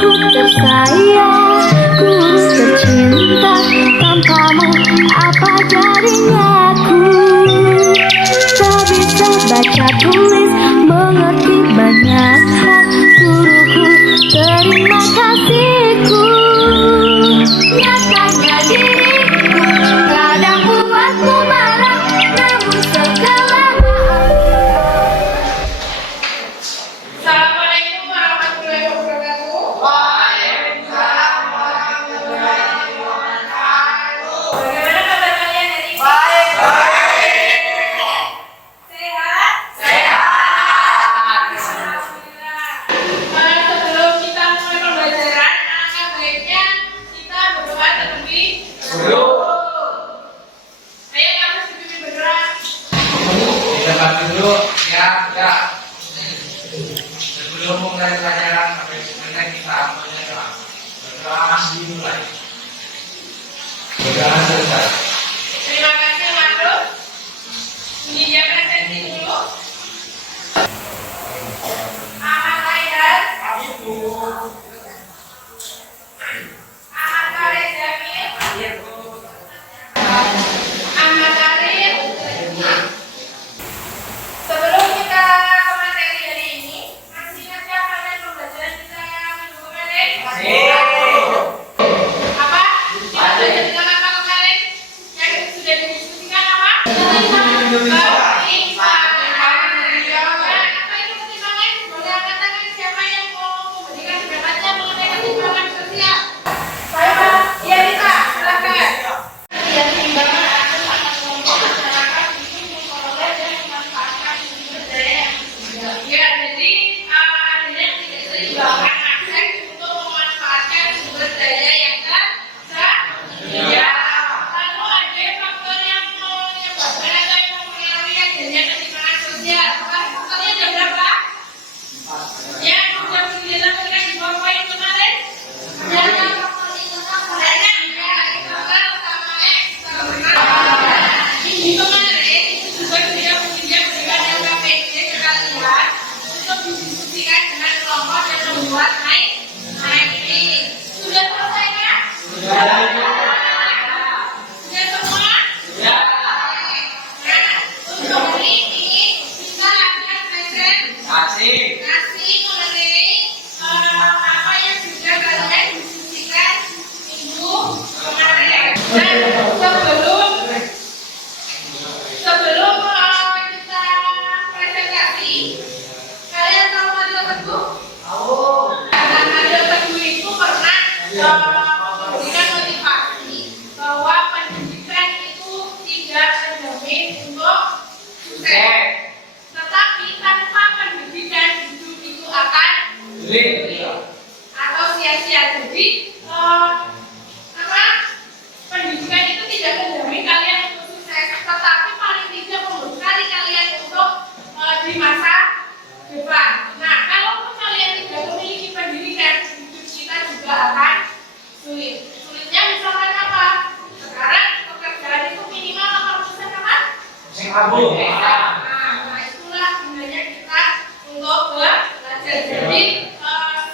Ku tersayang, ku tercinta, tanpamu apa jadinya aku? Tak bisa baca tulis, mengerti banyak hal, guruku terima kasihku. Nyatanya diriku kadang buatku marah, namun segala Assalamualaikum warahmatullahi wabarakatuh. Waalaikumsalam warahmatullahi wabarakatuh. Bagaimana kabar kalian hari ini? Baik. Sehat? Sehat. Alhamdulillah. Sebelum kita mulai pembelajaran, alangkah baiknya kita berdoa terlebih dahulu. Ayo kamu sedikit berdoa. Kita dulu ya. Sebelum mulai pelajaran, sebenarnya kita berdoa dimulai. Berdoa selesai. Terima kasih Maruf. Menyiapkan sesi dulu. Ahmad Haidar, Ahmad Farid Jamil, Ahmad Arif. Sebelum kita ke materi hari ini, masih ingatkah kalian pembelajaran kita minggu kemarin? Apa? Kita belajar tentang apa kemarin? Yang sudah didiskusikan apa? Pertimbangan. Apa itu pertimbangan? Boleh angkat tangan siapa yang mau memberikan pendapatnya mengenai pertimbangan sosial? Saya, Pak. Iya, Rita. Silakan. Pertimbangan atas hak kelompok masyarakat untuk memperoleh dan memanfaatkan sumber daya yang ya, jadi adanya keseimbangan akses untuk memanfaatkan sumber daya yang tersedia. Lalu ada faktor yang menyebabkan atau yang mempengaruhi adanya keseimbangan sosial. Faktornya ada berapa? Ya, sudah kita berikan di bawah poin kemarin. Ya, faktor internal banyak. Ya, internal sama eksternal. Ini kemarin itu juga sudah berikan LKPD ke kalian untuk didiskusikan dengan kelompok dan membuat ini. Sudah selesai kan? Sudah semua? Sudah. Nah, untuk hari ini kita akan presentasi mengenai apa yang sudah kalian diskusikan minggu kemarin. Dan sebelum kita presentasi, kalian tahu Mario Teguh? Nah, Mario Teguh itu pernah memberikan motivasi bahwa pendidikan itu tidak menjamin untuk sukses. Tetapi tanpa pendidikan hidup itu akan sulit atau sia-sia. Jadi pendidikan itu tidak menjamin kalian untuk sukses, tetapi paling tidak membekali kalian untuk di masa depan. Nah, kalau kalian tidak memiliki pendidikan, hidup kita juga akan sulit. Sulitnya misalkan apa? Sekarang pekerjaan itu minimal 80% apa? Nah, itulah gunanya kita untuk belajar. Jadi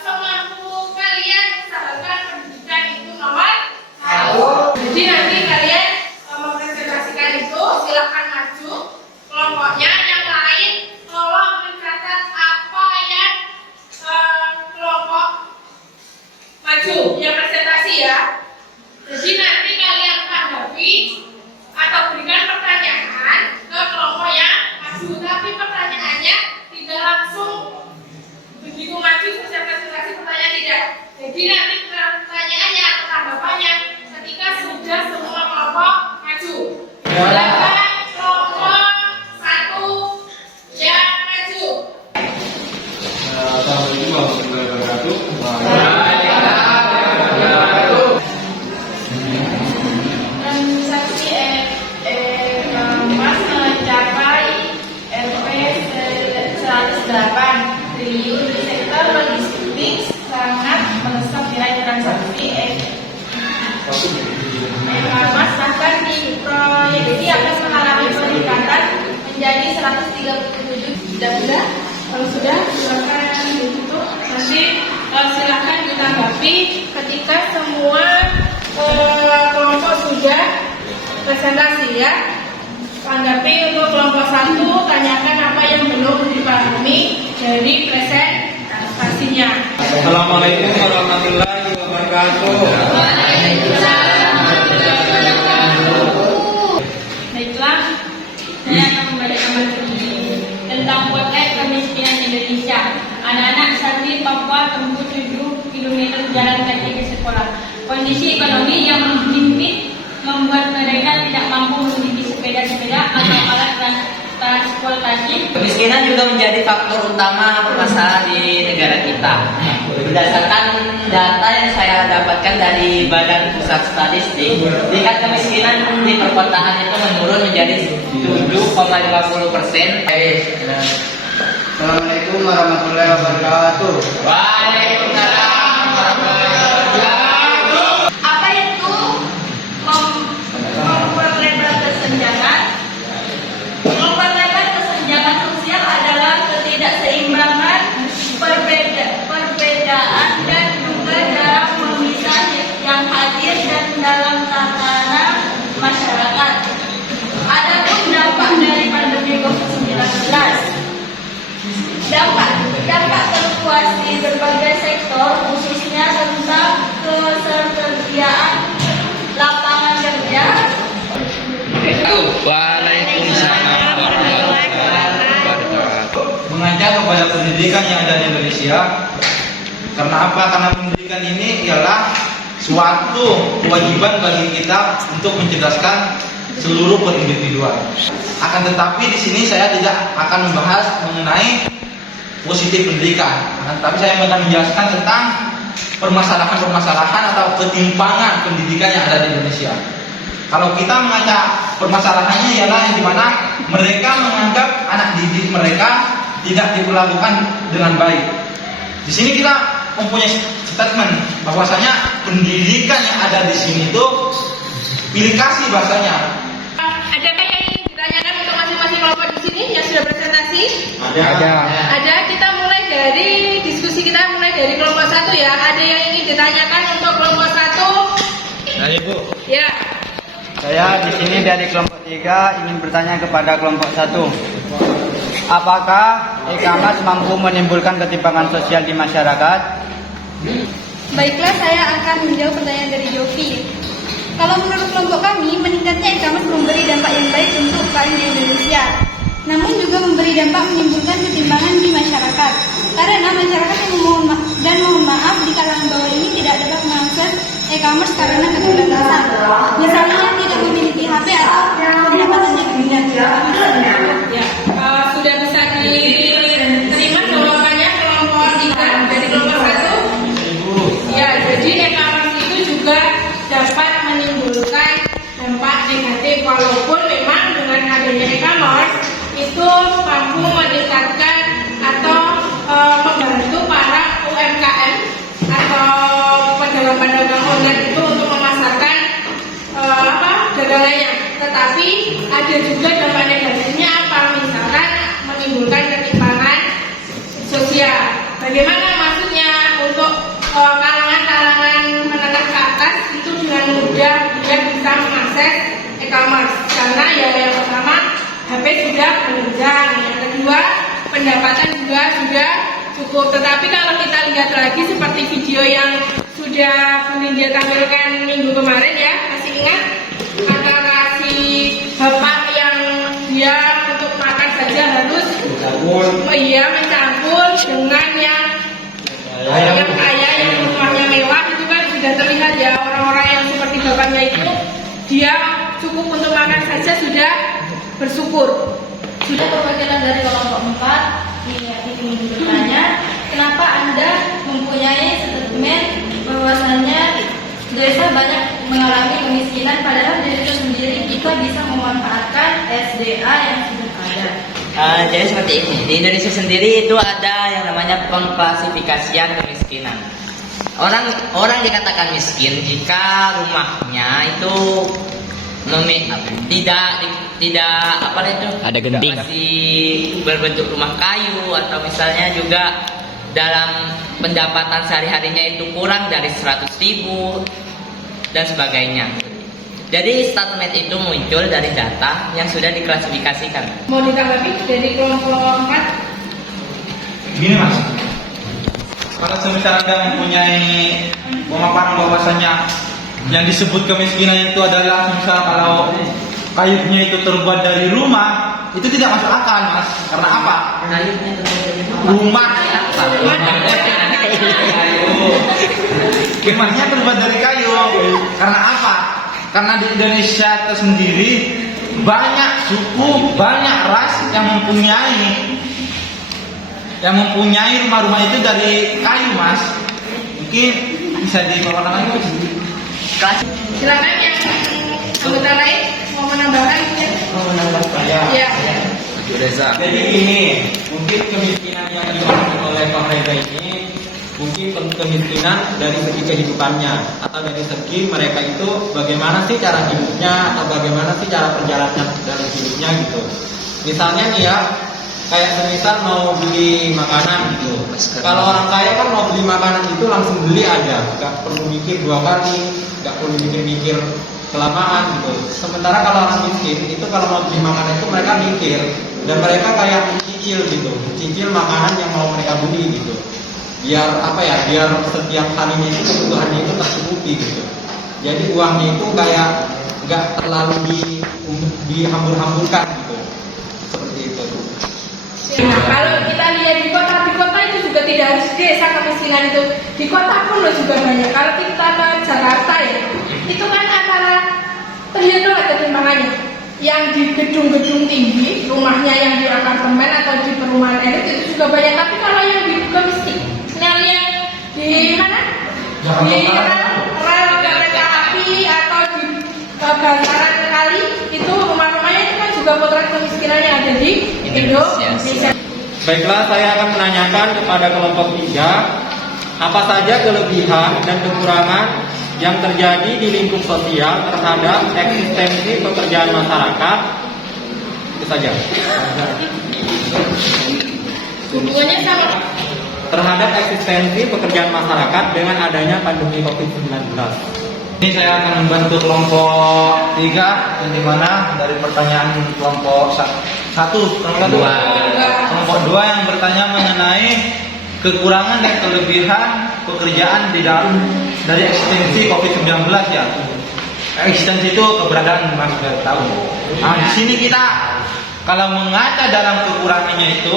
semampu kalian usahakan pendidikan itu nomor 1. Jadi nanti kalian mempresentasikan itu, silahkan maju kelompoknya. Yang lain tolong mencatat apa yang kelompok maju yang presentasi ya. Jadi nanti kalian tanggapi atau berikan pertanyaan ke kelompok yang maju. Tapi pertanyaannya tidak langsung begitu maju selesai presentasi pertanyaan, tidak. Jadi nanti pertanyaannya atau tanggapannya ketika sudah semua kelompok maju. Silakan kelompok 1 yang maju. Assalamualaikum warahmatullahi wabarakatuh. Transaksi emas mencapai Rp 108 triliun di sektor logistik, sangat melesat nilai transaksi emas, bahkan diproyeksi akan mengalami peningkatan menjadi 137. Sudah? Kalau sudah, silakan ditutup. Nanti silakan ditambah. Tapi ketika semua kelompok sudah presentasi ya, tanggapi untuk kelompok 1, tanyakan apa yang belum dipahami dari presentasinya. Assalamualaikum warahmatullahi wabarakatuh. Baiklah, saya akan membacakan materi tentang potret kemiskinan Indonesia. Anak-anak santri Papua tempuh 7 km jalan kaki ke sekolah. Kondisi ekonomi yang menghimpit membuat mereka tidak mampu membeli sepeda-sepeda atau alat transportasi. Kemiskinan juga menjadi faktor utama permasalahan di negara kita. Berdasarkan data yang saya dapatkan dari Badan Pusat Statistik, tingkat kemiskinan di perkotaan itu menurun menjadi 7,50%. Assalamualaikum warahmatullahi wabarakatuh. Waalaikumsalam warahmatullahi wabarakatuh. Apa itu memperlebar kesenjangan? Memperlebar kesenjangan sosial adalah ketidakseimbangan, perbedaan dan juga dalam memisah yang hadir dan dalam tatanan masyarakat. Adapun dampak dari pandemi COVID-19, dampak terluas di berbagai sektor, khususnya tentang ketersediaan lapangan kerja. Waalaikumsalam warahmatullahi wabarakatuh. Mengajak kepada pendidikan yang ada di Indonesia. Karena apa? Karena pendidikan ini ialah suatu kewajiban bagi kita untuk mencerdaskan seluruh perindividuan. Akan tetapi di sini saya tidak akan membahas mengenai positif pendidikan. Akan tetapi saya akan menjelaskan tentang permasalahan-permasalahan atau ketimpangan pendidikan yang ada di Indonesia. Kalau kita mengajak permasalahannya ialah yang dimana mereka menganggap anak didik mereka tidak diperlakukan dengan baik. Di sini kita mempunyai statement bahwasanya pendidikan yang ada di sini itu pilih kasih bahasanya. Adakah yang ingin ditanyakan untuk masing-masing kelompok di sini yang sudah presentasi? Ada. Kita mulai dari diskusi kita mulai dari kelompok 1 ya. Ada yang ingin ditanyakan untuk kelompok 1? Nah, Ibu. Ya. Saya di sini dari kelompok 3 ingin bertanya kepada kelompok 1. Apakah e-commerce mampu menimbulkan ketimpangan sosial di masyarakat? Baiklah, saya akan menjawab pertanyaan dari Jovi. Kalau menurut kelompok kami, meningkatnya e-commerce memberi dampak yang baik untuk UKM di Indonesia. Namun juga memberi dampak menimbulkan ketimpangan di masyarakat. Karena masyarakat yang mohon maaf di kalangan bawah ini tidak dapat mengakses e-commerce karena keterbatasan. Misalnya tidak memiliki HP atau pendapatan yang rendah. Ya, sudah bisa diterima jawabannya kelompok 3 dari kelompok 1? Ya, jadi e-commerce itu juga dapat menimbulkan dampak negatif walaupun memang dengan adanya e-commerce itu mampu meningkatkan atau membantu para UMKM atau pedagang-pedagang online itu untuk memasarkan dagangannya. Tetapi ada juga dampak negatifnya apa? Misalkan menimbulkan ketimpangan sosial. Bagaimana maksudnya untuk kalangan-kalangan menengah ke atas itu dengan mudah dia bisa mengakses e-commerce karena ya yang pertama HP sudah menunjang, yang kedua pendapatan juga sudah cukup. Tetapi kalau kita lihat lagi seperti video yang sudah dia tampilkan minggu kemarin ya, masih ingat antara si bapak yang dia untuk makan saja harus mencampur dengan yang kaya yang rumahnya mewah, itu kan sudah terlihat ya orang-orang yang seperti bapaknya itu dia cukup untuk makan saja sudah bersyukur. Sudah perwakilan dari kelompok 4 ingin bertanya, kenapa Anda mempunyai statement bahwasannya desa banyak mengalami kemiskinan padahal desa sendiri jika bisa memanfaatkan SDA yang sudah ada? Jadi seperti ini, di Indonesia sendiri itu ada yang namanya pengklasifikasian kemiskinan. Orang dikatakan miskin jika rumahnya itu tidak ada genting, masih berbentuk rumah kayu atau misalnya juga dalam pendapatan sehari-harinya itu kurang dari 100.000 dan sebagainya. Jadi statement itu muncul dari data yang sudah diklasifikasikan. Mau ditanggapi dari kelompok 4? Gini mas, kalau semisal Anda mempunyai pemaparan bahwasanya yang disebut kemiskinan itu adalah misal kalau kayunya itu terbuat dari rumah, itu tidak masuk akal mas. Karena apa? Rumah rumahnya terbuat dari kayu. Karena apa? Karena di Indonesia tersendiri banyak suku, banyak ras yang mempunyai rumah-rumah itu dari kayu mas. Mungkin bisa dibawa lagi. Silakan yang anggota lain mau menambahkan ya. Ya. Jadi gini, mungkin kemiskinan yang dimaksud oleh Pak Reza ini mungkin kemiskinan dari segi kehidupannya atau dari segi mereka itu bagaimana sih cara hidupnya atau bagaimana sih cara perjalanan dalam hidupnya gitu. Misalnya nih ya, kayak semisal mau beli makanan gitu. Kalau orang kaya kan mau beli makanan itu langsung beli aja, nggak perlu mikir 2 kali, nggak perlu mikir-mikir kelamaan gitu. Sementara kalau orang miskin itu kalau mau beli makanan itu mereka mikir dan mereka kayak mencicil makanan yang mau mereka beli gitu. Biar apa ya? Biar setiap harinya itu kebutuhannya itu tercukupi gitu. Jadi uangnya itu kayak nggak terlalu dihambur-hamburkan gitu. Seperti itu. Nah, kalau kita lihat di kota itu juga tidak harus desa kemiskinan itu. Di kota pun loh juga banyak. Kalau kita ke Jakarta ya, itu kan antara terhitung ketimpangannya. Yang di gedung-gedung tinggi, rumahnya yang di apartemen atau di perumahan elit itu juga banyak. Tapi kalau yang di kemiskinan yang di mana? Di rel kereta api atau di bantaran kali itu rumah-rumahnya itu kan juga potret kemiskinan yang ada di Indonesia. Baiklah, saya akan menanyakan kepada kelompok 3 apa saja kelebihan dan kekurangan yang terjadi di lingkup sosial terhadap eksistensi pekerjaan masyarakat. Itu saja. Hubungannya sama. Terhadap eksistensi pekerjaan masyarakat dengan adanya pandemi COVID-19. Ini saya akan membantu kelompok 3 yang dimana dari pertanyaan kelompok 1, kelompok 2 yang bertanya mengenai kekurangan dan kelebihan pekerjaan di dalam dari eksistensi COVID-19 ya. Eksistensi itu keberadaan Mas sudah tahu. Nah, di sini kita kalau mengaca dalam kekurangannya itu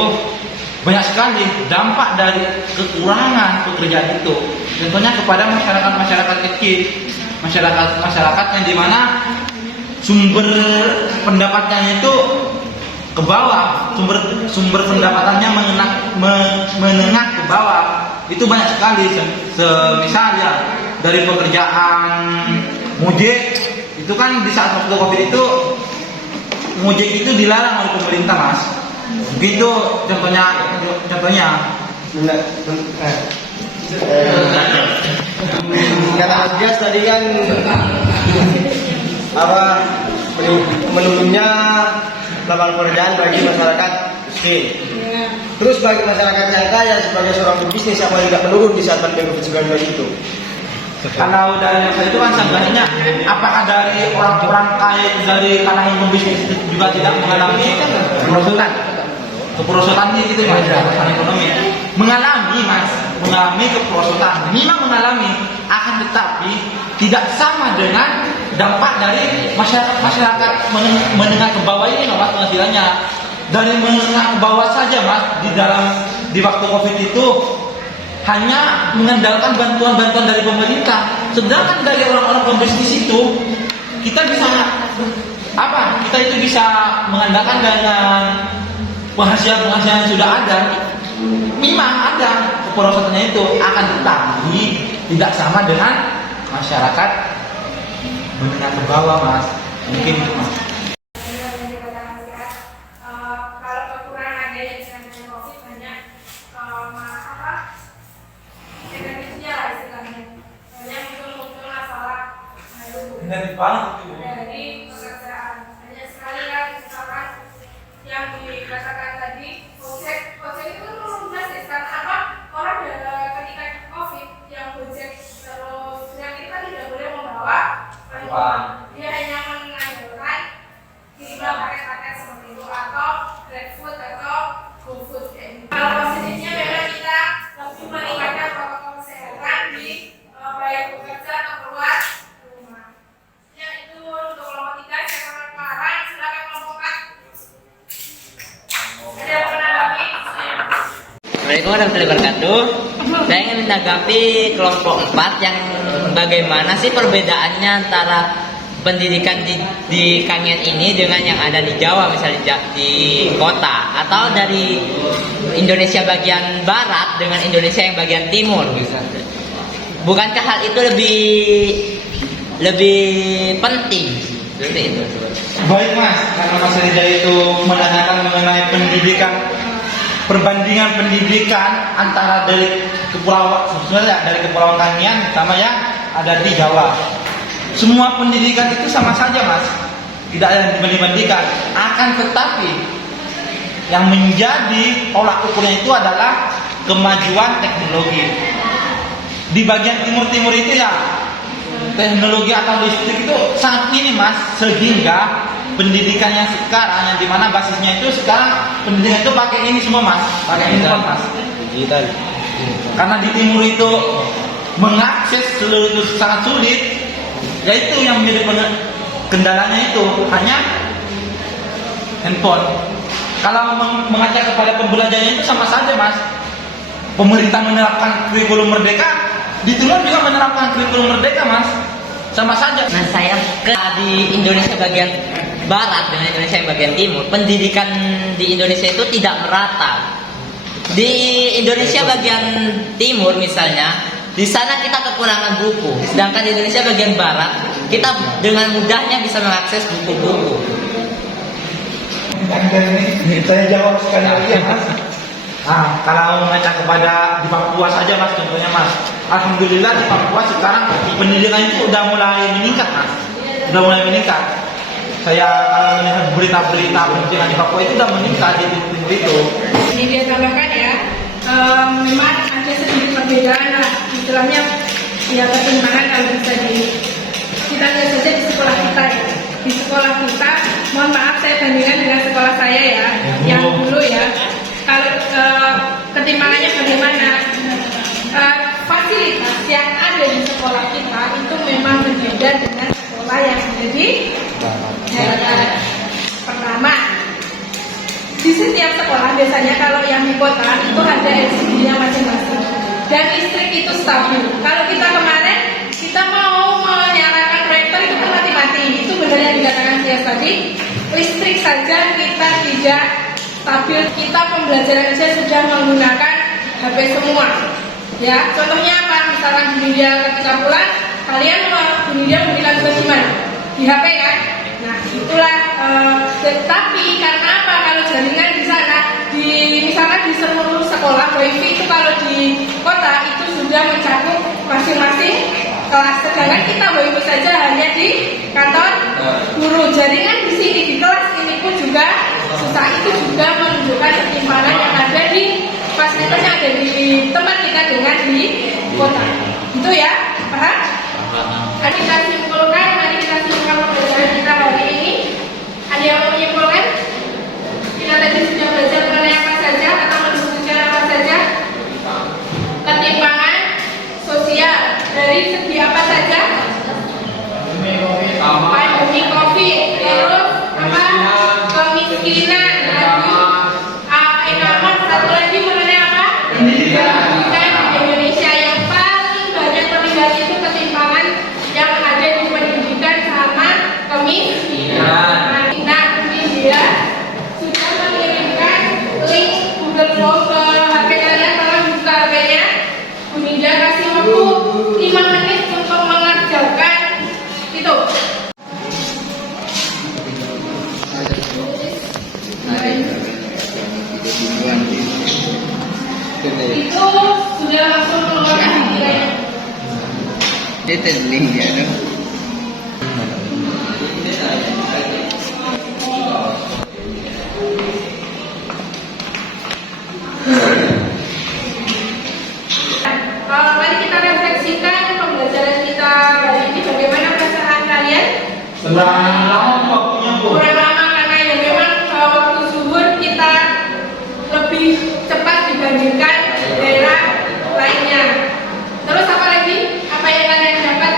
banyak sekali dampak dari kekurangan pekerjaan itu. Contohnya kepada masyarakat kecil, masyarakat yang dimana sumber pendapatannya itu ke bawah, sumber pendapatannya menengah ke bawah. Itu banyak sekali. Misalnya dari pekerjaan mojek, itu kan di saat waktu Covid itu mojek itu dilarang oleh pemerintah mas. Begitu contohnya. Kata Mas Dias tadi kan menurunnya lapangan pekerjaan bagi masyarakat miskin. Terus bagi masyarakat yang kaya sebagai seorang pebisnis apa tidak menurun di saat pandemi COVID-19 itu? Kalau dari saya itu kan sebenarnya apakah dari orang-orang kaya dari kalangan pebisnis juga tidak mengalami keperosotan gitu mas, ekonomi mengalami keperosotan, memang mengalami, akan tetapi tidak sama dengan dampak dari masyarakat menengah ke bawah ini mas penghasilannya. Dari menengah ke bawah saja mas di waktu Covid itu hanya mengandalkan bantuan-bantuan dari pemerintah. Sedangkan dari orang-orang pebisnis itu kita itu bisa mengandalkan dengan penghasilan yang sudah ada. Memang ada keperosotannya itu, akan tetapi tidak sama dengan masyarakat menengah ke bawah mas. Mungkin itu mas. Kalau kekurangan dari COVID banyak Indonesia istilahnya banyak muncul masalah dari pekerjaan. Banyak sekali kan misalkan yang dikatakan tadi, ojek itu kan belum jelas karena apa? Orang warahmatullahi wabarakatuh. Saya ingin menanggapi kelompok 4 yang bagaimana sih perbedaannya antara pendidikan di Kangen ini dengan yang ada di Jawa, misalnya di kota, atau dari Indonesia bagian barat dengan Indonesia yang bagian timur. Bukankah hal itu lebih penting? Seperti itu. Baik Mas, karena Mas Reza itu menanyakan mengenai pendidikan, perbandingan pendidikan antara dari kepulauan, sebenarnya dari kepulauan Kangean sama yang ada di Jawa. Semua pendidikan itu sama saja Mas, tidak ada yang dibanding-bandingkan. Akan tetapi yang menjadi tolak ukurnya itu adalah kemajuan teknologi. Di bagian timur-timur itu ya teknologi atau listrik itu sangat minim Mas, sehingga pendidikan yang sekarang yang dimana basisnya itu sekarang pendidikan itu pakai ini semua Mas, pakai handphone Mas, digital. Karena di timur itu mengakses seluruh itu sangat sulit, yaitu yang menjadi kendalanya itu hanya handphone. Kalau mengajak kepada pembelajarannya itu sama saja Mas. Pemerintah menerapkan kurikulum merdeka, di timur juga menerapkan kurikulum merdeka Mas, sama saja. Nah, saya di Indonesia bagian barat dengan Indonesia yang bagian timur, pendidikan di Indonesia itu tidak merata. Di Indonesia bagian timur misalnya, di sana kita kekurangan buku, sedangkan di Indonesia bagian barat kita dengan mudahnya bisa mengakses buku-buku. Ini saya jawab sekali lagi ya Mas. Nah, kalau mengajak kepada di Papua saja Mas, contohnya Mas, alhamdulillah di Papua sekarang pendidikan itu udah mulai meningkat Mas, udah mulai meningkat. Saya kalau melihat berita-berita pendidikan di Papua itu udah meningkat di timur itu. Ini dia tambahkan ya, memang ada sedikit perbedaan lah, istilahnya ya ketimpangan kalau bisa kita lihat saja di sekolah kita ya. Di sekolah kita, mohon maaf saya bandingkan dengan sekolah saya ya, yang dulu ya. Kalau ketimpangannya bagaimana? Fasilitas yang ada di sekolah kita itu memang berbeda dengan sekolah yang ada di daerah. Pertama, di setiap sekolah biasanya kalau yang di kota itu ada LCD-nya masing-masing dan listrik itu stabil. Kalau kita kemarin kita mau menyalakan proyektor itu kan mati-mati. Itu benar yang dikatakan saya tadi. Listrik saja kita tidak stabil. Kita pembelajaran saja sudah menggunakan HP semua. Ya, contohnya apa? Misalkan Bu Nidia ketika pulang, kalian Bu Nidia memberikan tugas di mana? Di HP kan? Nah, itulah. Tetapi karena apa? Kalau jaringan di sana, misalkan di seluruh sekolah WiFi itu kalau di kota itu sudah mencakup masing-masing kelas. Sedangkan kita WiFi saja hanya di kantor guru. Jaringan di sini di kelas ini pun juga susah. Itu juga menunjukkan ketimpangan yang ada di fasilitas yang ada di tempat kita dengan di kota. Itu ya, paham? Mari kita simpulkan pembelajaran kita hari ini. Ada yang mau menyimpulkan? Kita tadi sudah belajar mengenai apa saja atau mendiskusikan apa saja? Ketimpangan sosial dari segi apa saja? Pandemi COVID, terus apa? Kemiskinan, ekonomi, satu lagi mengenai apa? Pendidikan di Indonesia yang paling banyak terlibat itu ketimpangan yang ada di pendidikan sama kemiskinan. Nah, ini dia sudah mengirimkan link Google Form ke HP kalian. Tolong buka HP-nya. Bunda kasih waktu 5 menit untuk mengerjakan itu. Itu sudah langsung mengeluarkan nilainya. Itu link ya dong. Mari kita refleksikan pembelajaran kita hari ini. Bagaimana perasaan kalian? Kurang lama waktunya Bu. Kurang lama karena ya memang waktu zuhur kita lebih cepat dibandingkan daerah lainnya. Terus apa lagi? Apa yang kalian dapat?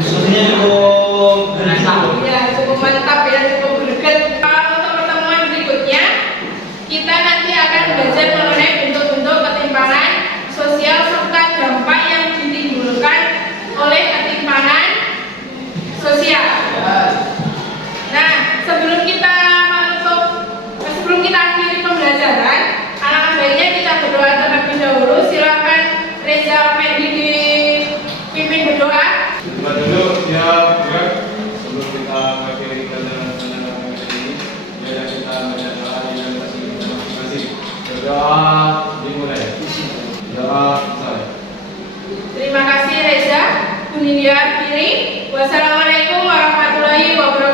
Diskusinya cukup Ya, cukup mantap ya, cukup greget. Untuk pertemuan berikutnya kita nanti akan belajar mengenai bentuk-bentuk Terima kasih Reza, Bunindia Kiri. Wassalamualaikum warahmatullahi wabarakatuh.